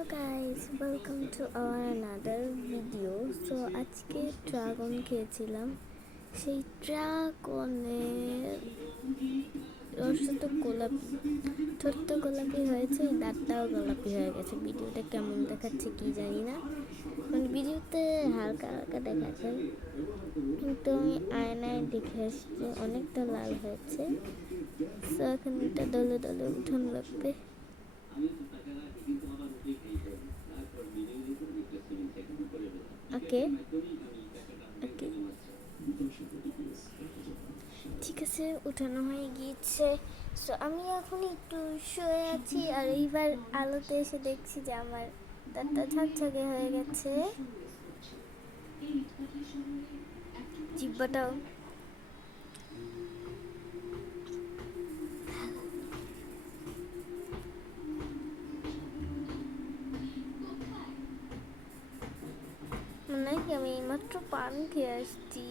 Hello guys, welcome to our another video. So আজকে dragon খেয়েছিলাম। সেই ড্রাগনের রসটা তো গোলাপি, ঠোঁট তো গোলাপি হয়েছে, দাঁতটাও গোলাপি হয়ে গেছে। ভিডিওটা কেমন দেখাচ্ছে কি জানি না, মানে ভিডিওতে হালকা হালকা দেখাচ্ছে, কিন্তু আমি আয়নায় দেখে আসছি অনেকটা লাল হয়েছে। সো এখন এটা দলে দলে উঠান লাগবে। ওকে ওকে, ঠিক আছে, উঠানো হয়ে গিয়েছে। সো আমি এখন একটু শুয়ে আছি, আর এইবার আলোতে এসে দেখছি যে আমার দাঁতটা ঝকঝকে হয়ে গেছে, জিহ্বাটাও। মনে হয় কি আমি মাত্র পান খেয়ে আসছি।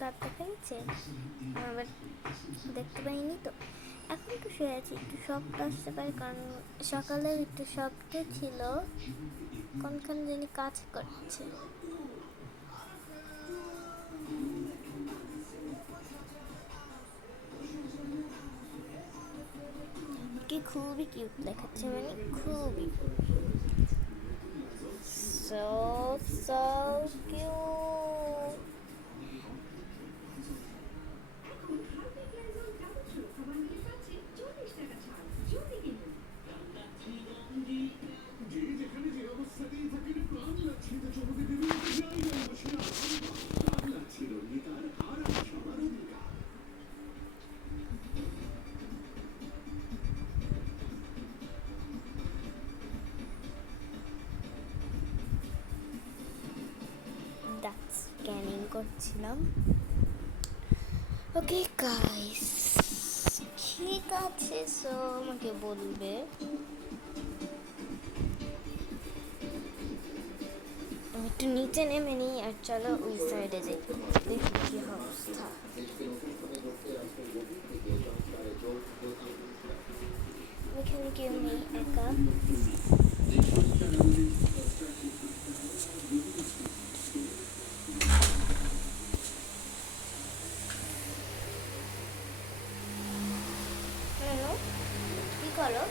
দাঁত দেখা যাচ্ছে আবার, দেখতে পাইনি তো। এখন তো শুয়ে আছি, একটু শব্দ আসতে পারে কারণ সকালে একটু শব্দ ছিল, কোনখানে জানি কাজ করছে। কি খুবই কিউট দেখাচ্ছে, মানে খুবই সো সো কিউট। দাঁত স্ক্যানিং করছিলাম। ওকে গাইস, ঠিক আছে, সো আমাকে বলবে। আমি একটু নিচে নেমে নিই, আর চলো ওই সাইডে যাই, দেখি কি অবস্থা। এখানে কেউ নেই, একা। কি করো?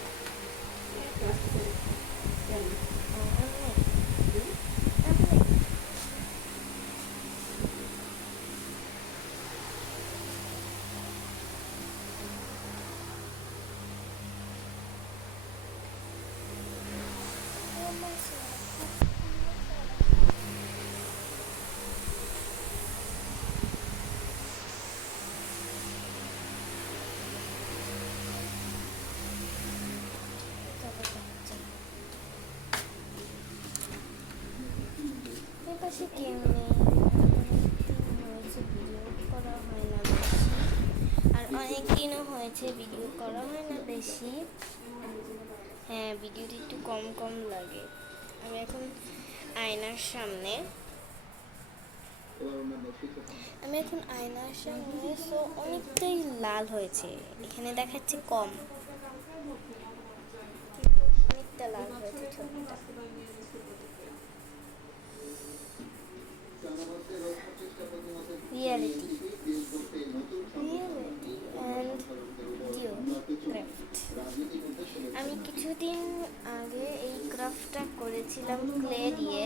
পাশে কেউ নেই, হয়েছে ভিডিও করা হয় না বেশি, আর অনেক দিনও হয়েছে ভিডিও করা হয় না বেশি। হ্যাঁ, ভিডিওটি একটু কম কম লাগে। আমি এখন আয়নার সামনে, সো অনেকটাই লাল হয়েছে, এখানে দেখাচ্ছে কম, কিন্তু অনেকটা লাল হয়েছে ছবিটা। Reality and craft. আমি কিছুদিন আগে এই ক্রাফটটা করেছিলাম ক্লে দিয়ে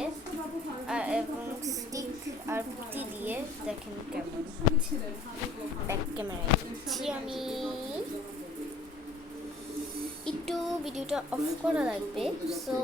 এবং স্টিক আর পুঁতি দিয়ে। দেখেন কেমন ব্যাক ক্যামেরায় দিচ্ছি আমি। একটু ভিডিওটা অফ করা লাগবে, সো